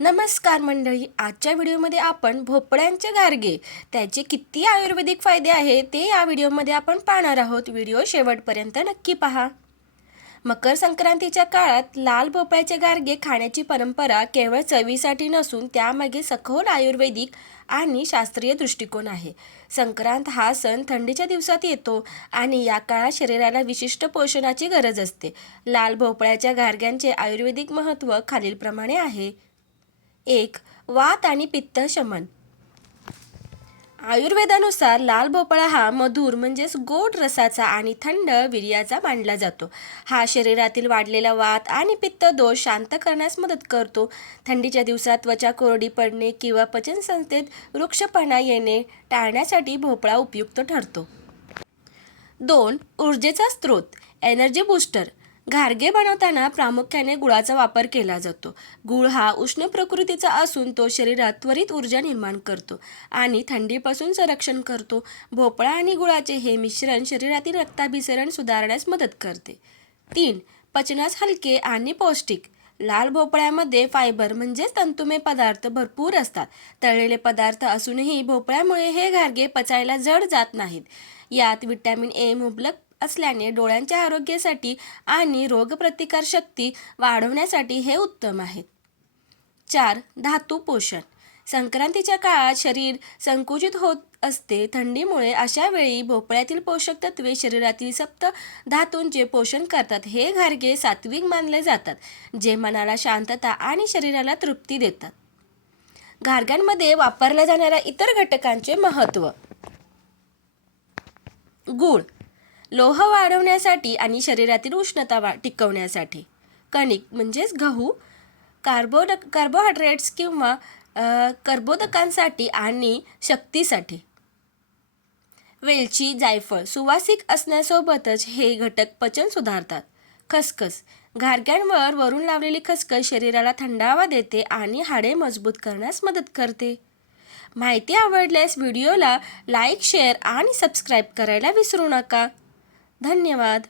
नमस्कार मंडळी, आजच्या व्हिडिओमध्ये आपण भोपळ्यांचे गारगे त्याचे किती आयुर्वेदिक फायदे आहेत ते या व्हिडिओमध्ये आपण पाहणार आहोत. व्हिडिओ शेवटपर्यंत नक्की पहा. मकर संक्रांतीच्या काळात लाल भोपळ्याचे गारगे खाण्याची परंपरा केवळ चवीसाठी नसून त्यामागे सखोल आयुर्वेदिक आणि शास्त्रीय दृष्टिकोन आहे. संक्रांत हा सण थंडीच्या दिवसात येतो आणि या काळात शरीराला विशिष्ट पोषणाची गरज असते. लाल भोपळ्याच्या गारग्यांचे आयुर्वेदिक महत्त्व खालीलप्रमाणे आहे. 1. वात आणि पित्त शमन. आयुर्वेदानुसार लाल भोपळा हा मधुर म्हणजेच गोड रसाचा आणि थंड वीर्याचा मानला जातो. हा शरीरातील वाढलेला वात आणि पित्त दोष शांत करण्यास मदत करतो. थंडीच्या दिवसात त्वचा कोरडी पडणे किंवा पचनसंस्थेत रुक्षपणा येणे टाळण्यासाठी भोपळा उपयुक्त ठरतो. 2. ऊर्जेचा स्रोत, एनर्जी बूस्टर. घारगे बनवताना प्रामुख्याने गुळाचा वापर केला जातो. गुळ हा उष्ण प्रकृतीचा असून तो शरीरात त्वरित ऊर्जा निर्माण करतो आणि थंडीपासून संरक्षण करतो. भोपळा आणि गुळाचे हे मिश्रण शरीरातील रक्ताभिसरण सुधारण्यास मदत करते. 3. पचनास हलके आणि पौष्टिक. लाल भोपळ्यामध्ये फायबर म्हणजेच तंतुमय पदार्थ भरपूर असतात. तळलेले पदार्थ असूनही भोपळ्यामुळे हे घारगे पचायला जड जात नाहीत. यात व्हिटॅमिन ए मुबलक असल्याने डोळ्यांच्या आरोग्यासाठी आणि रोगप्रतिकारशक्ती वाढवण्यासाठी हे उत्तम आहेत. 4. धातू पोषण. संक्रांतीच्या काळात शरीर संकुचित होत असते. थंडीमुळे अशा वेळी भोपळ्यातील पोषक तत्वे शरीरातील सप्त धातूंचे पोषण करतात. हे घारगे सात्विक मानले जातात, जे मनाला शांतता आणि शरीराला तृप्ती देतात. घारग्यांमध्ये वापरल्या जाणाऱ्या इतर घटकांचे महत्त्व. गूळ, लोह वाढवण्यासाठी आणि शरीरातील उष्णता टिकवण्यासाठी. कणिक म्हणजेच गहू, कार्बोहायड्रेट्स किंवा कर्बोदकांसाठी आणि शक्तीसाठी. वेलची, जायफळ सुवासिक असण्यासोबतच हे घटक पचन सुधारतात. खसखस, घारग्यांवर वरून लावलेली खसखस शरीराला थंडावा देते आणि हाडे मजबूत करण्यास मदत करते. माहिती आवडल्यास व्हिडिओला लाईक, शेअर आणि सबस्क्राईब करायला विसरू नका. धन्यवाद.